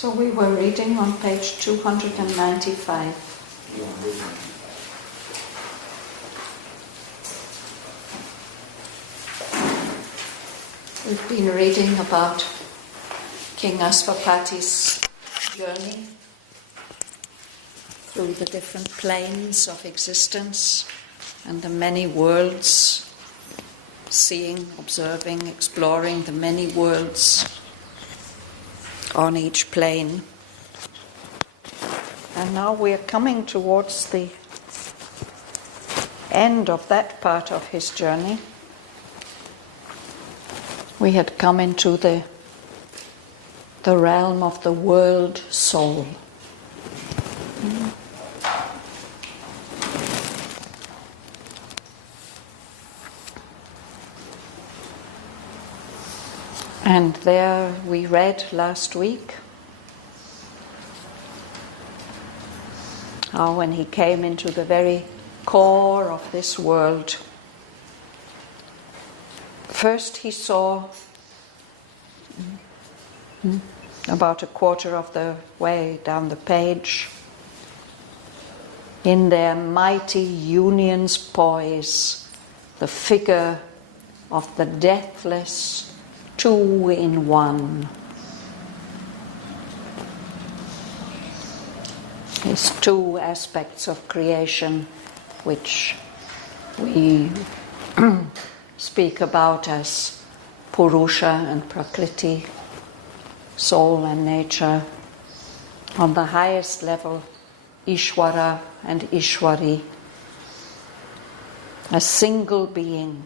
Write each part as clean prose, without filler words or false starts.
So we were reading on page 295. We've been reading about King Ashvapati's journey through the different planes of existence and the many worlds, seeing, observing, exploring the many worlds on each plane. And now we are coming towards the end of that part of his journey. We had come into the realm of the world soul. And there we read last week how when he came into the very core of this world, first he saw, about a quarter of the way down the page, in their mighty union's poise, the figure of the deathless two in one. These two aspects of creation which we speak about as Purusha and Prakriti, soul and nature. On the highest level, Ishvara and Ishvari, a single being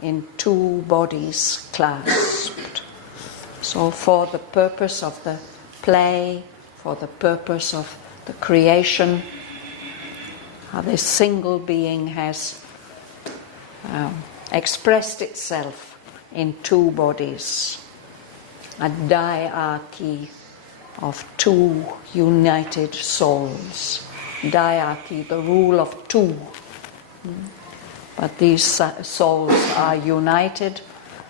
in two bodies clasped. So for the purpose of the play, for the purpose of the creation, this single being has expressed itself in two bodies, a diarchy of two united souls. Diarchy, the rule of two. But these souls are united,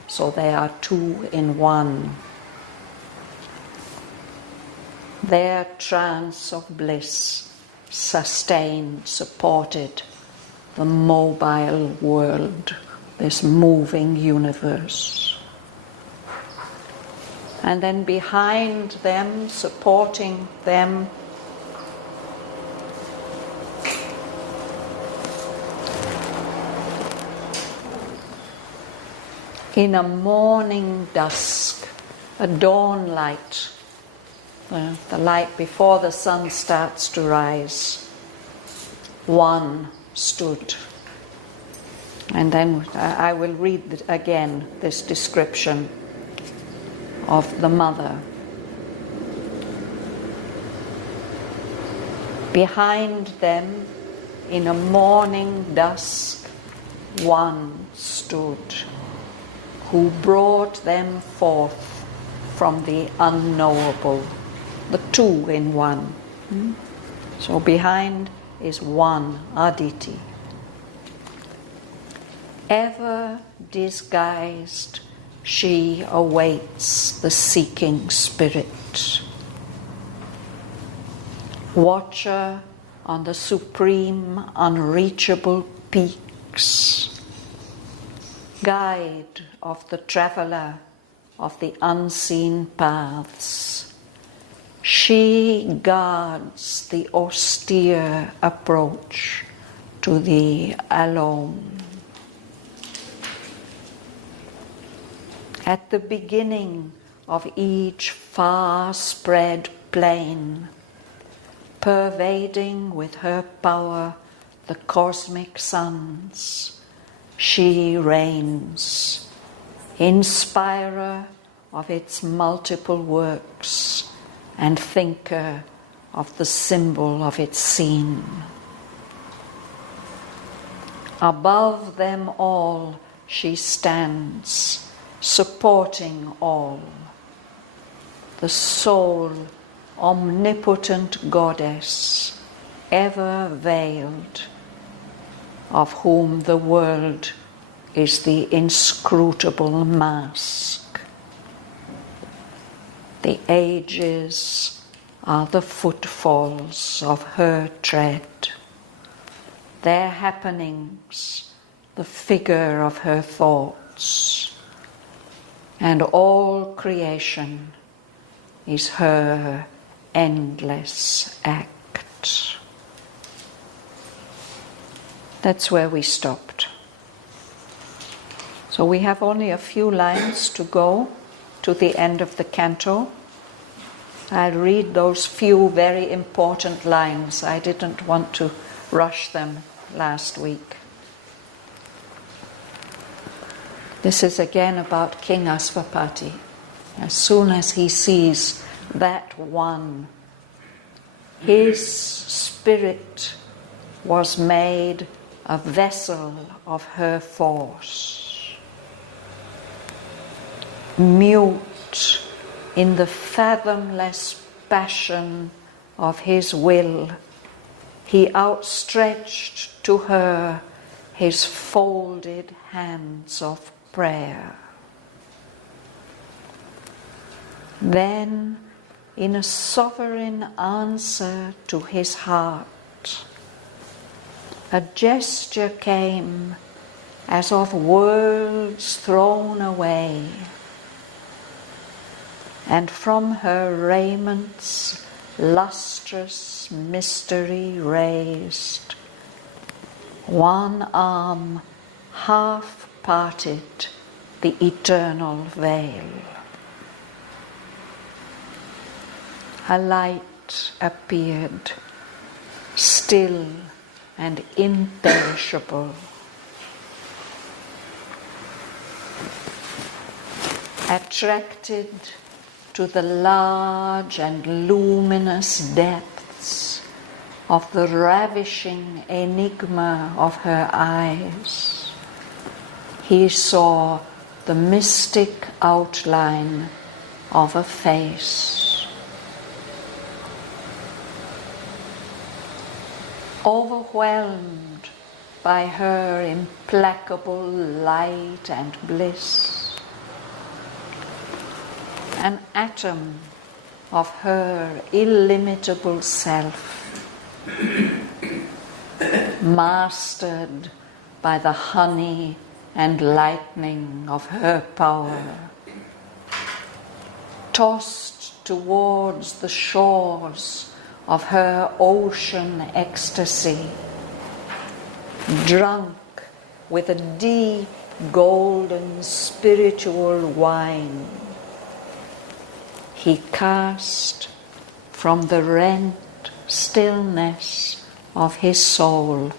so they are two in one. Their trance of bliss sustained, supported the mobile world, this moving universe. And then behind them, supporting them, in a morning dusk, a dawn light, the light before the sun starts to rise, one stood. And then I will read again this description of the mother. Behind them, in a morning dusk, one stood, who brought them forth from the unknowable, the two in one. So behind is one, Aditi. Ever disguised, she awaits the seeking spirit. Watcher on the supreme, unreachable peaks, guide of the traveler of the unseen paths. She guards the austere approach to the alone. At the beginning of each far-spread plain, pervading with her power the cosmic suns, she reigns, inspirer of its multiple works and thinker of the symbol of its scene. Above them all she stands, supporting all, the sole, omnipotent goddess, ever veiled, of whom the world is the inscrutable mask. The ages are the footfalls of her tread, their happenings, the figure of her thoughts, and all creation is her endless act. That's where we stopped. So we have only a few lines to go to the end of the canto. I'll read those few very important lines. I didn't want to rush them last week. This is again about King Asvapati. As soon as he sees that one, his spirit was made a vessel of her force. Mute in the fathomless passion of his will, he outstretched to her his folded hands of prayer. Then, in a sovereign answer to his heart, a gesture came as of worlds thrown away, and from her raiments lustrous mystery raised, one arm half parted the eternal veil. A light appeared, still and imperishable, attracted to the large and luminous depths of the ravishing enigma of her eyes. He saw the mystic outline of a face. Overwhelmed by her implacable light and bliss, an atom of her illimitable self, mastered by the honey and lightning of her power, tossed towards the shores of her ocean ecstasy, drunk with a deep golden spiritual wine, he cast from the rent stillness of his soul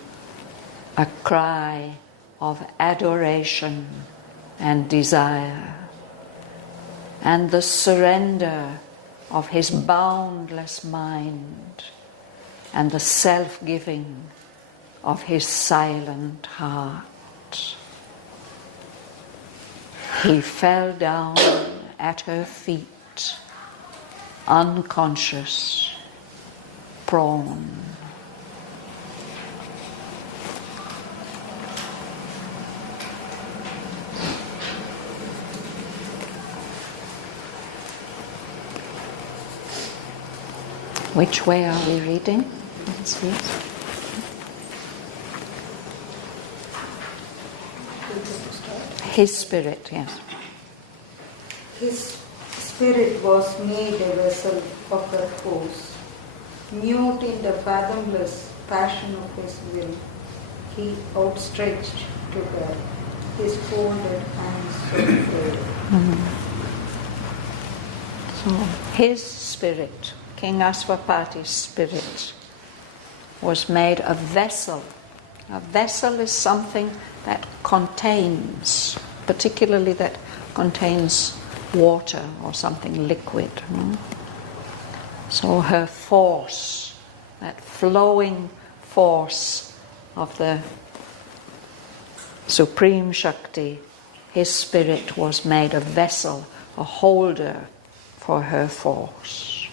a cry of adoration and desire, and the surrender of his boundless mind, and the self-giving of his silent heart. He fell down at her feet, unconscious, prone. Which way are we reading? Let's see. His spirit, yes. His spirit was made a vessel of her force. Mute in the fathomless passion of his will, he outstretched to her his folded hands of prayer. So his spirit, King Asvapati's spirit, was made a vessel. A vessel is something that contains, particularly that contains water or something liquid. So her force, that flowing force of the Supreme Shakti, his spirit was made a vessel, a holder for her force.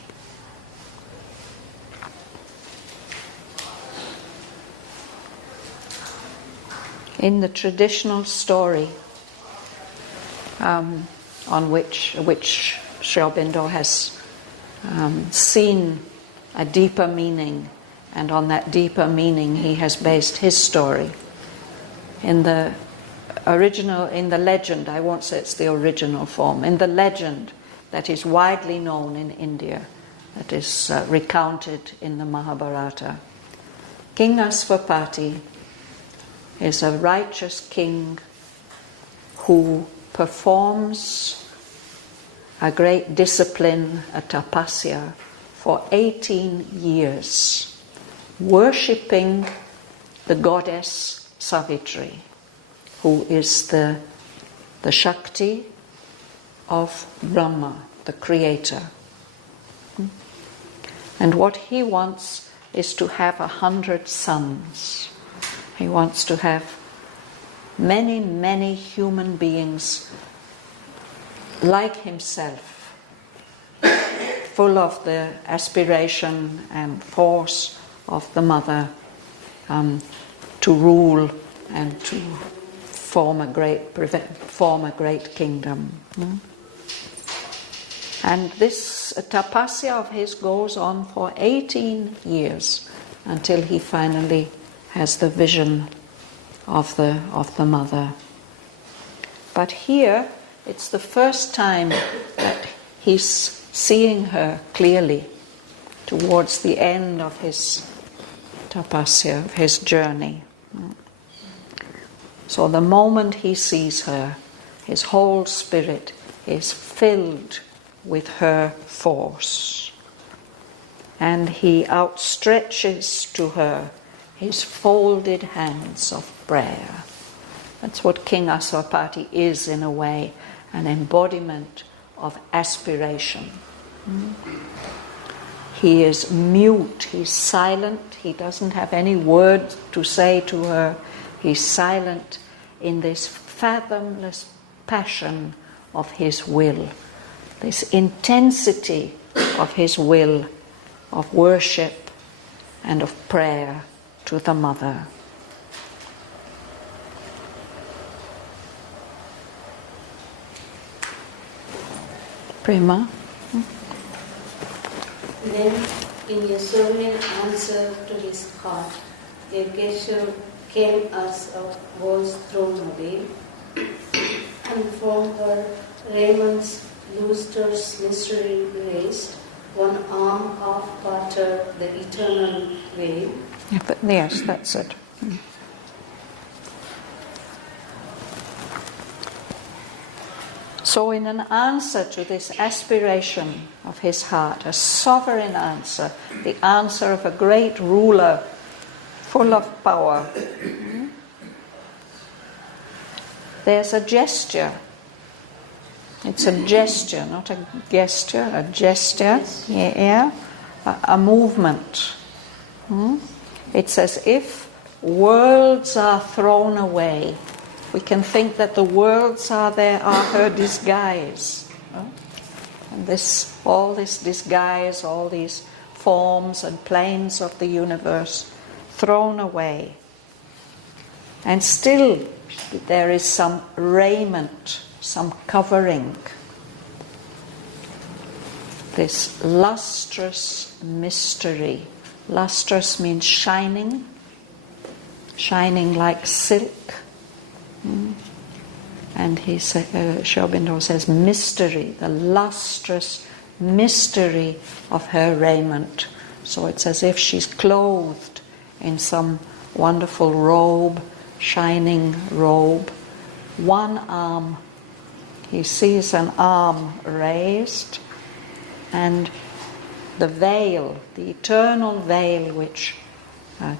In the traditional story on which Sri Aurobindo has seen a deeper meaning, and on that deeper meaning he has based his story. In the legend, I won't say it's the original form, in the legend that is widely known in India, that is recounted in the Mahabharata, King Ashvapati is a righteous king who performs a great discipline, a tapasya, for 18 years, worshipping the goddess Savitri, who is the Shakti of Brahma, the creator. And what he wants is to have 100 sons. He wants to have many, many human beings like himself, full of the aspiration and force of the mother to rule and to form a great kingdom. And this tapasya of his goes on for 18 years until he finally has the vision of the mother. But here it's the first time that he's seeing her clearly towards the end of his tapasya, of his journey. So the moment he sees her, his whole spirit is filled with her force. And he outstretches to her his folded hands of prayer. That's what King Ashvapati is, in a way, an embodiment of aspiration. He is mute, he's silent, he doesn't have any word to say to her. He's silent in this fathomless passion of his will, this intensity of his will, of worship and of prayer to the mother. Prema? Then, in a sovereign answer to his heart, 𝐂𝐻𝐕𝐈𝐋𝐿 came as a was thrown away, and from her raiments lustrous mystery raised, one arm half parted the eternal veil. Yes, that's it. So in an answer to this aspiration of his heart, a sovereign answer, the answer of a great ruler full of power, there's a gesture. It's a gesture, not a gesture, a gesture, yeah, a movement. It's as if worlds are thrown away. We can think that the worlds are her disguise. And all this disguise, all these forms and planes of the universe thrown away. And still there is some raiment, some covering. This lustrous mystery. Lustrous means shining, shining like silk. And Aurobindo says mystery, the lustrous mystery of her raiment. So it's as if she's clothed in some wonderful robe, shining robe. One arm, he sees an arm raised, and the veil, the eternal veil which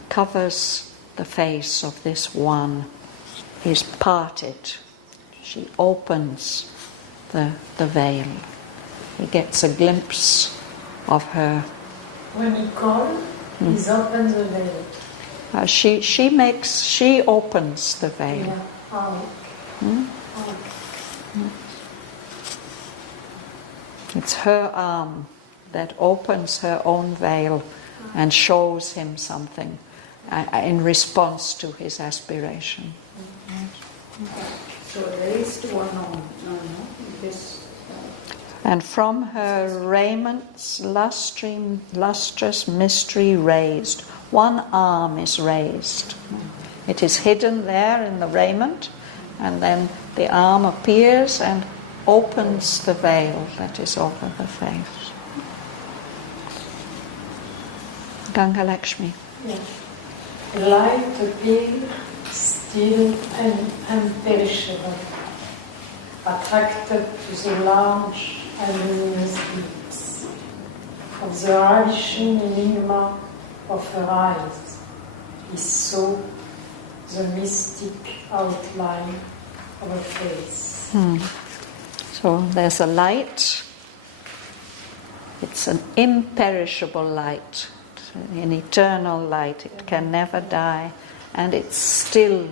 covers the face of this one, is parted. She opens the veil. He gets a glimpse of her. When he calls, he opens the veil. She opens the veil. Yeah. It's her arm that opens her own veil and shows him something in response to his aspiration. So raised one arm, this. And from her raiments lustrous mystery raised. One arm is raised. It is hidden there in the raiment, and then the arm appears and opens the veil that is over the face. Ganga Lakshmi. Yeah. Light appeared, still and imperishable, attracted to the large and luminous lips, of the ravishing enigma of her eyes. He saw the mystic outline of her face. So there's a light. It's an imperishable light, an eternal light. It can never die, and it's still.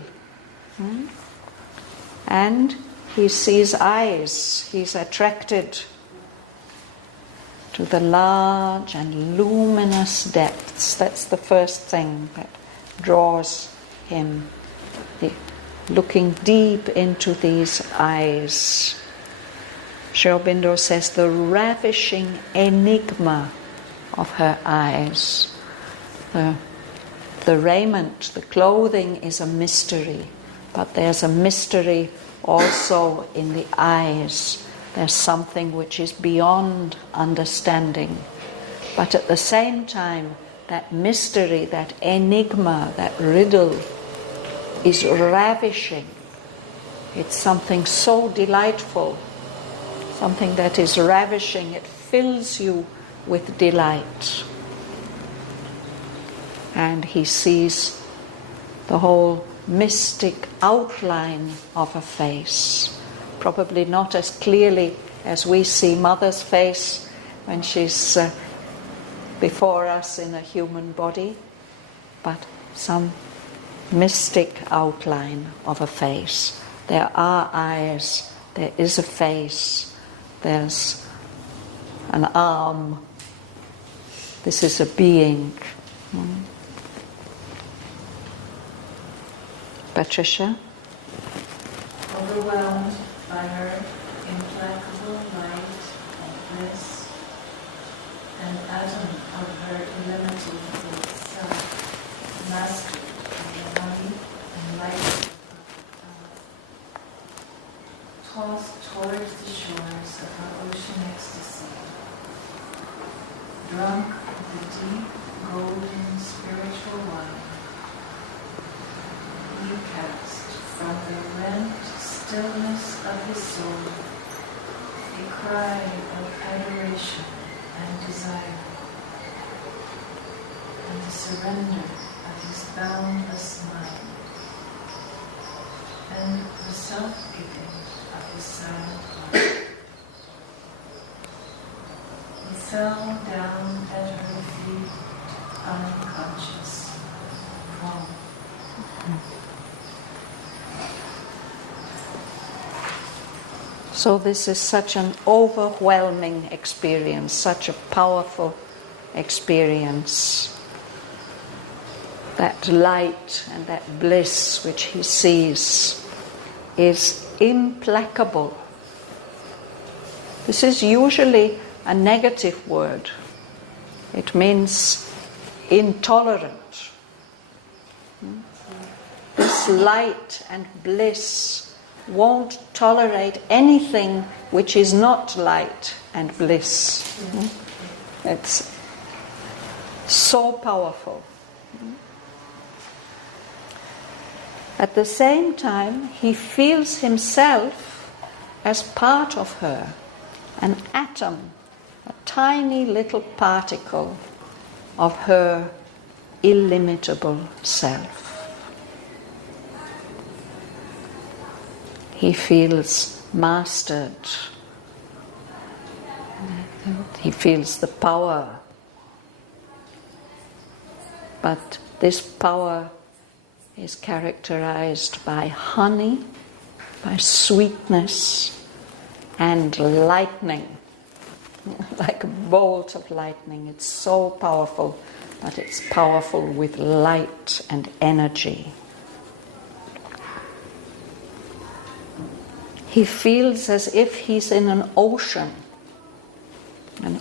And he sees eyes. He's attracted to the large and luminous depths. That's the first thing that draws him, looking deep into these eyes. Sri Aurobindo says the ravishing enigma of her eyes. The raiment, the clothing is a mystery, but there's a mystery also in the eyes. There's something which is beyond understanding. But at the same time, that mystery, that enigma, that riddle is ravishing. It's something so delightful, something that is ravishing. It fills you with delight. And he sees the whole mystic outline of a face. Probably not as clearly as we see Mother's face when she's before us in a human body, but some mystic outline of a face. There are eyes, there is a face, there's an arm. This is a being. Patricia? Overwhelmed by her implacable light and bliss, an atom of her illimitable self, mastered by the honey and light of her tossed towards the shores of her ocean ecstasy, drunk of the deep, golden, spiritual wine, he cast from the rent stillness of his soul a cry of adoration and desire, and the surrender of his boundless mind, and the self-giving of his silent heart. He fell down at her feet, unconscious, calm. So this is such an overwhelming experience, such a powerful experience. That light and that bliss which he sees is implacable. This is usually a negative word. It means intolerant. This light and bliss won't tolerate anything which is not light and bliss. It's so powerful. At the same time, he feels himself as part of her, an atom, a tiny little particle of her illimitable self. He feels mastered. He feels the power. But this power is characterized by honey, by sweetness, and lightning. Like a bolt of lightning. It's so powerful, but it's powerful with light and energy. He feels as if he's in an ocean, And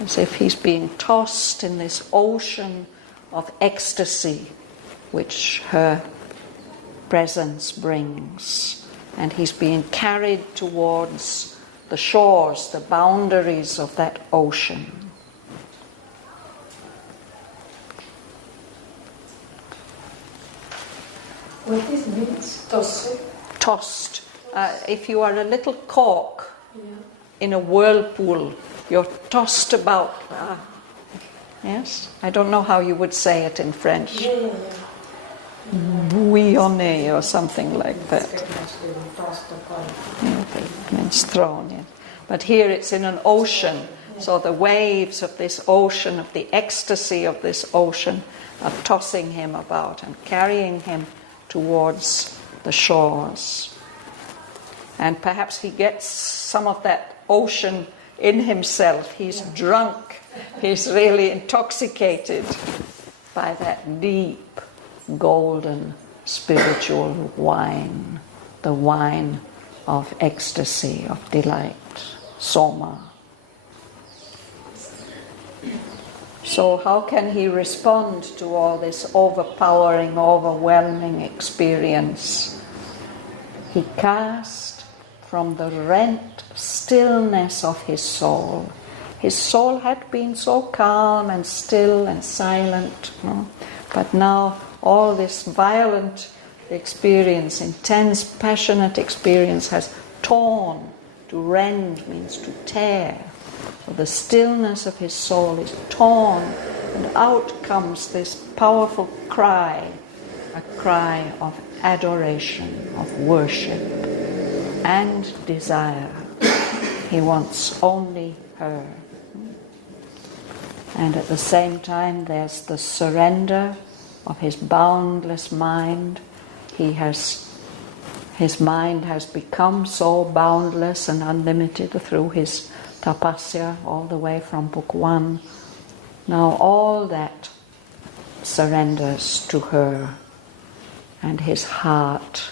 as if he's being tossed in this ocean of ecstasy which her presence brings. And he's being carried towards the shores, the boundaries of that ocean. What is means? Tossed? Tossed. If you are a little cork in a whirlpool, you're tossed about. Yes? I don't know how you would say it in French. Bouillonné or something like that. Yeah, it means thrown, yeah. But here it's in an ocean, so the waves of this ocean, of the ecstasy of this ocean, are tossing him about and carrying him towards the shores. And perhaps he gets some of that ocean in himself. He's drunk. He's really intoxicated by that deep, golden, spiritual wine, the wine of ecstasy, of delight, soma. So how can he respond to all this overpowering, overwhelming experience? He cast from the rent stillness of his soul. His soul had been so calm and still and silent, but now all this violent experience, intense, passionate experience has torn. To rend means to tear. So the stillness of his soul is torn, and out comes this powerful cry, a cry of adoration, of worship and desire. He wants only her. And at the same time there's the surrender of his boundless mind. His mind has become so boundless and unlimited through his tapasya all the way from book 1. Now all that surrenders to her, and his heart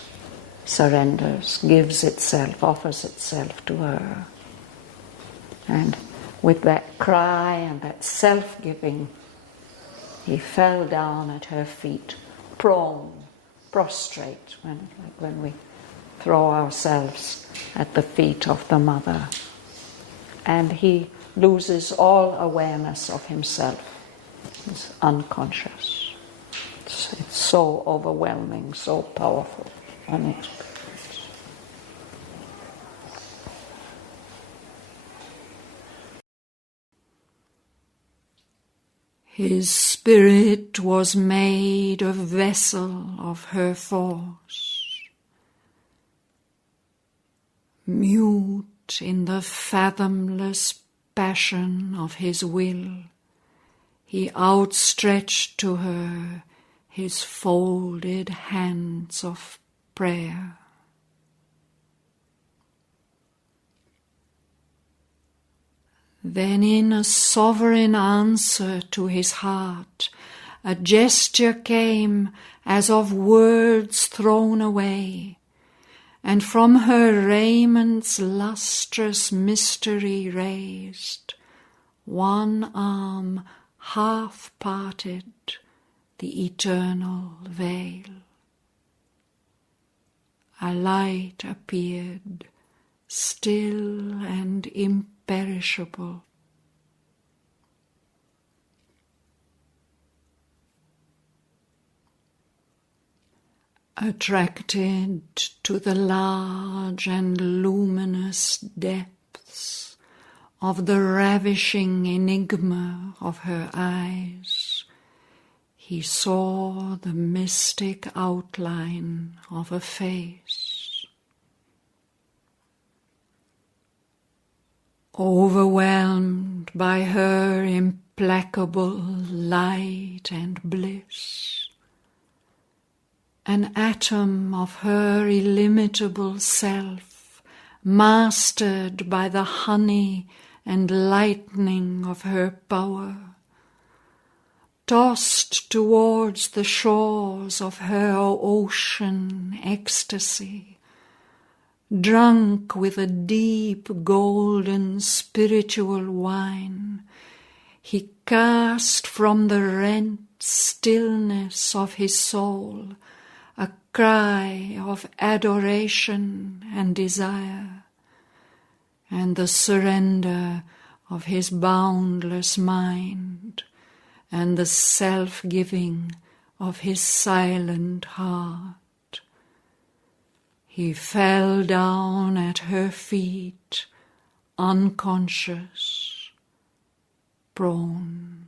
surrenders, gives itself, offers itself to her. And with that cry and that self-giving, he fell down at her feet, prone, prostrate, like when we throw ourselves at the feet of the mother. And he loses all awareness of himself. He's unconscious. It's so overwhelming, so powerful, unexpected. His spirit was made a vessel of her force. Mute in the fathomless passion of his will, he outstretched to her his folded hands of prayer. Then in a sovereign answer to his heart, a gesture came as of words thrown away, and from her raiment's lustrous mystery raised, one arm half parted the eternal veil. A light appeared, still and imperishable. Attracted to the large and luminous depths of the ravishing enigma of her eyes, he saw the mystic outline of a face. Overwhelmed by her implacable light and bliss, an atom of her illimitable self, mastered by the honey and lightning of her power, tossed towards the shores of her ocean ecstasy, drunk with a deep golden spiritual wine, he cast from the rent stillness of his soul a cry of adoration and desire, and the surrender of his boundless mind, and the self-giving of his silent heart. He fell down at her feet, unconscious, prone.